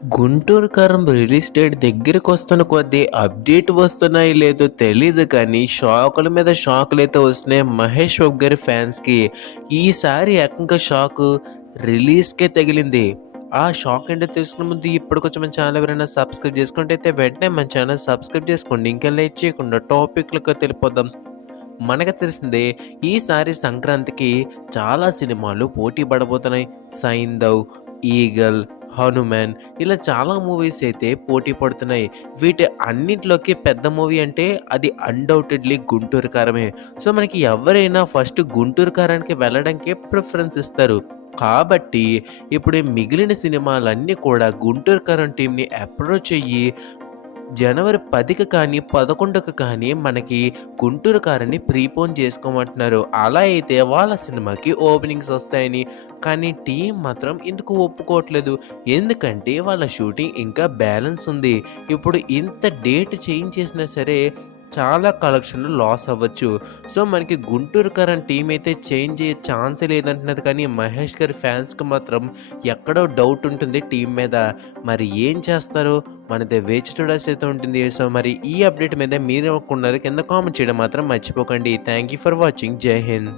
గుంటూరు కరం release date దగ్గరకు వస్తున్న కొద్దీ అప్డేట్ వస్తున్నాయి లేదో తెలియదు కానీ షాకుల మీద షాకులు అయితే వస్తున్నాయి. మహేష్ బాబు గారి ఫ్యాన్స్కి ఈసారి ఏకంగా షాక్ రిలీజ్కే తగిలింది. ఆ షాక్ ఏంటో తెలుసుకున్న ముందు ఇప్పుడు కొంచెం మన ఛానల్ ఎవరైనా సబ్స్క్రైబ్ చేసుకుంటే అయితే వెంటనే మన ఛానల్ సబ్స్క్రైబ్ చేసుకోండి. ఇంకా లైట్ చేయకుండా టాపిక్లకు తెలిపోదాం మనకు తెలిసిందే ఈసారి సంక్రాంతికి చాలా సినిమాలు పోటీ పడబోతున్నాయి. సైందవ్ ఈగల్ హనుమాన్ ఇలా చాలా మూవీస్ అయితే పోటీ పడుతున్నాయి. వీటి అన్నింటిలోకి పెద్ద మూవీ అంటే అది అన్డౌటెడ్లీ గుంటూరు కారమే. సో మనకి ఎవరైనా ఫస్ట్ గుంటూరు కారానికి వెళ్ళడానికే ప్రిఫరెన్స్ ఇస్తారు. కాబట్టి ఇప్పుడు మిగిలిన సినిమాలన్నీ కూడా గుంటూరు కారం టీంని అప్రోచ్ అయ్యి జనవరి పదికి కానీ పదకొండుకి కానీ మనకి గుంటూరు కారని ప్రీపోన్ చేసుకోమంటున్నారు. అలా అయితే వాళ్ళ సినిమాకి ఓపెనింగ్స్ వస్తాయని. కానీ టీం మాత్రం ఇందుకు ఒప్పుకోవట్లేదు? ఎందుకంటే వాళ్ళ షూటింగ్ ఇంకా బ్యాలెన్స్ ఉంది. ఇప్పుడు ఇంత డేట్ చేంజ్ చేసినా సరే చాలా కలెక్షన్లు లాస్ అవ్వచ్చు. సో మనకి గుంటూరు కరణ్ టీం అయితే చేంజ్ అయ్యే ఛాన్సే లేదంటున్నది. కానీ మహేష్ గారి ఫ్యాన్స్కి మాత్రం ఎక్కడో డౌట్ ఉంటుంది టీం మీద. మరి ఏం చేస్తారు? మనది వేచి చూడాల్సి అయితే ఉంటుంది. సో మరి ఈ అప్డేట్ మీద మీరు అనుకున్నారు కింద కామెంట్ చేయడం మాత్రం మర్చిపోకండి. థ్యాంక్ యూ ఫర్ వాచింగ్ జై హింద్